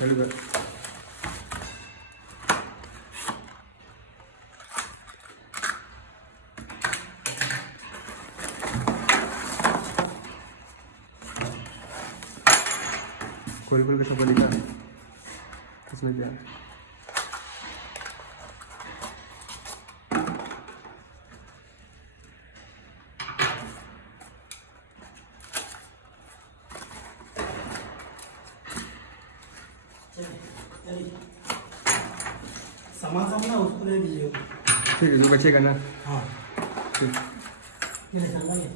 चालू कर। खोल के सब लिखा इसमें क्या सामान सब ना उसको दे दीजिए। ठीक है, जो बचेगा ना। हाँ ठीक। मेरे सामान है।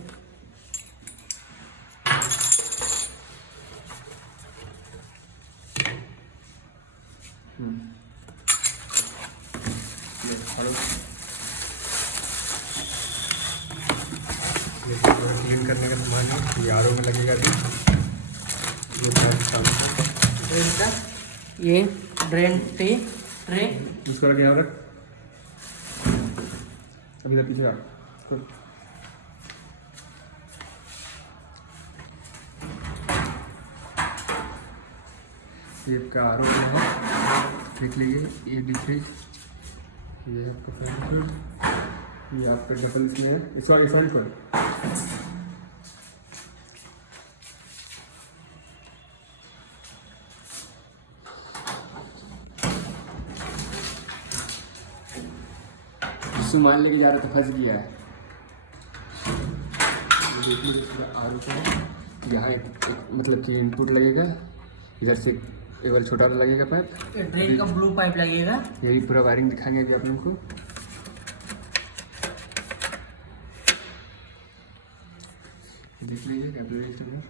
ये फाड़ो। ये क्लीन करने का सामान है, ये आरओ में लगेगा अभी। ये ड्रेन का ये ड्रेन ट्रे उसको रख यहाँ रख। अभी तक पीछे रख। ये का आरओ है, देख लीजिए। ये डीप फ्रिज, ये आपका फैन फूड, ये आपका डबल इसमें है। इसका ऑन करो। सामान लेके जा रहा था, फंस गया है। आलू को यहाँ एक मतलब कि इनपुट लगेगा, इधर से एक बार छोटा वाला लगेगा पाइप, ड्रेन का ब्लू पाइप लगेगा। यही पूरा वायरिंग दिखाएंगे अभी आप लोगों को। देख लीजिए कैपिलरी स्टोर।